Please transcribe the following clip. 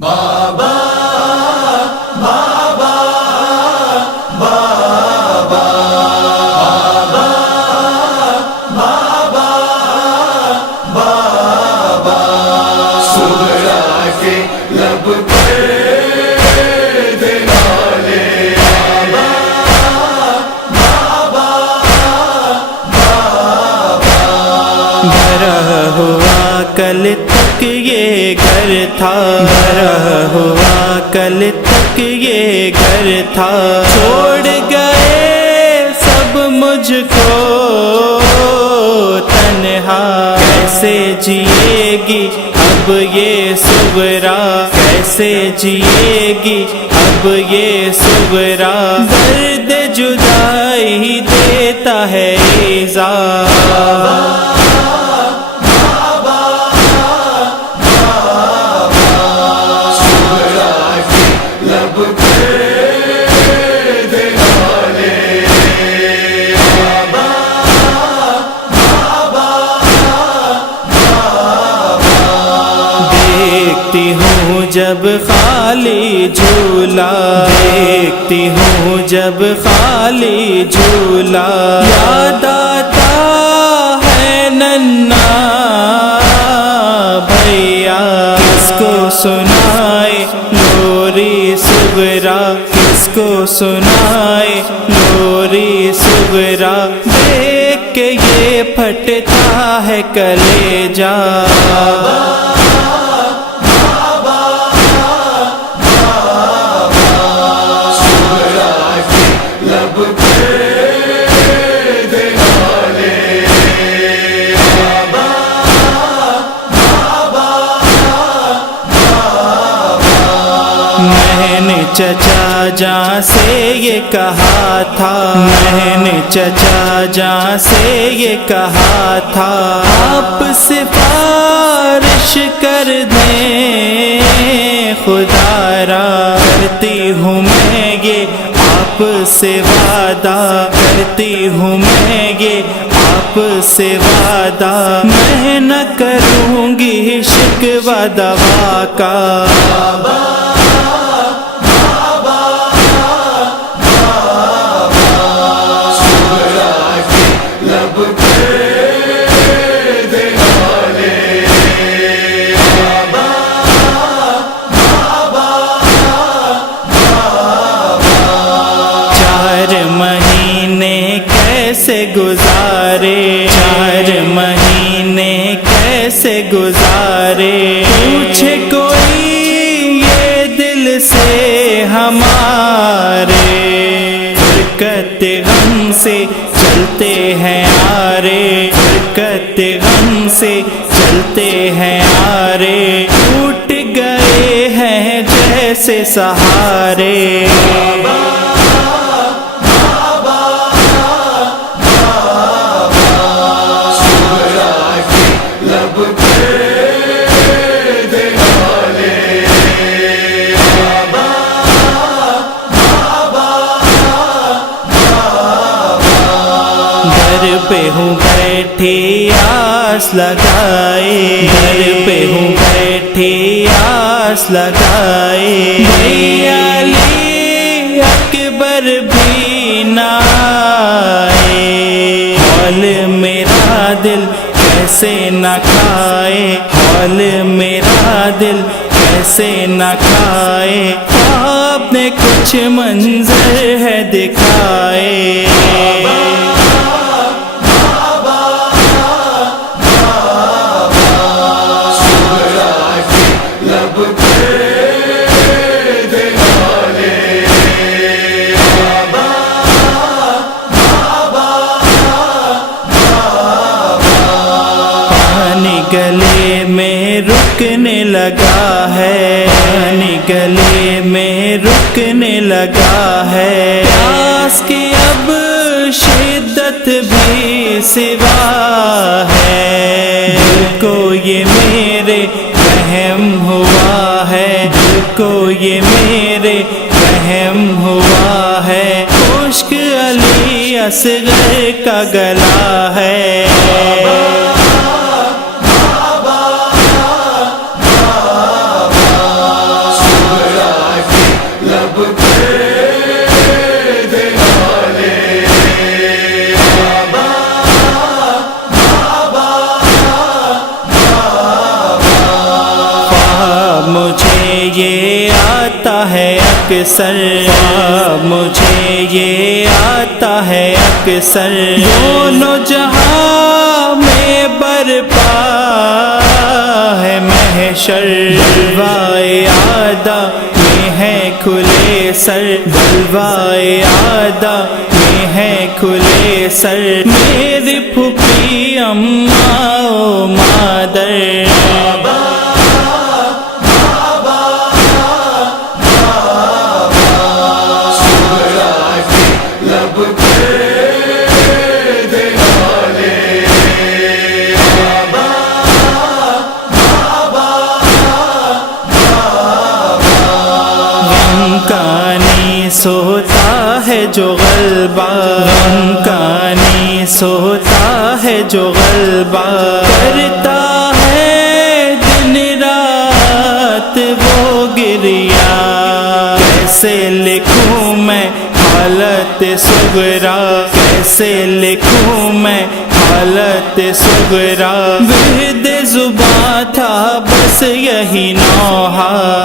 بابا بابا بابا بابا بابا سغرا کے لب پر دلالے بابا بابا بھرا ہوا کل تک یہ گھر تھا، بھرا ہوا کل تک یہ گھر تھا، چھوڑ گئے سب مجھ کو تنہا، کیسے جیے گی اب یہ سغرا، کیسے جیے گی اب یہ سغرا، درد جدائی دیتا ہے ایذا، دیکھتی ہوں جب خالی جھولا، دیکھتی ہوں جب خالی جھولا، یاد آتا ہے ننھا بھیا، کس کو سنائے لوری سغرا، کس کو سنائے لوری سغرا، دیکھ کے یہ پھٹتا ہے کلیجہ، میں نے چچا جان سے یہ کہا تھا، میں نے چچا جان سے یہ کہا تھا، آپ سفارش کر دیں خدا را، کرتی ہوں میں یہ آپ سے وعدہ، کرتی ہوں میں یہ آپ سے وعدہ، میں نہ کروں گی شکوہ دوا کا، کیسے گزارے، 4 مہینے کیسے گزارے، پوچھے کوئی یہ دل سے ہمارے، فرقت غم سے چلتے ہیں آرے، فرقت غم سے چلتے ہیں آرے، ٹوٹ گئے ہیں جیسے سہارے، در پہ ہوں بیٹھی آس لگائے، در پہ ہوں بیٹھی آس لگائے، بھیا علی اکبر بھی نہ آئے، حال میرا دل کیسے نہ کھائے، حال میرا دل کیسے نہ کھائے، آپ نے کچھ منظر ہے دکھائے، گلے میں رکنے لگا ہے، پانی گلے میں رکنے لگا ہے، پیاس کی اب شدت بھی سوا ہے، دل کو یہ میرے وہم ہوا ہے، دل کو یہ میرے وہم ہوا ہے، خشک علی اصغر کا گلا ہے، مجھے یہ آتا ہے اکثر، مجھے یہ آتا ہے اکثر، دونوں جہاں میں برپا ہے محشر، بلوائے آدھا میں ہے کھلے سر، بلوائے آدھا میں ہے کھلے سر، میری پھوپھی اماں و مادر، سوتا ہے جو غلبہ، غم کا نہیں سوتا ہے جو غلبہ، کرتا ہے دن رات وہ گریا، کیسے لکھوں میں حالت صغرا، کیسے لکھوں میں حالت صغرا، ورد زباں تھا بس یہی نوحہ،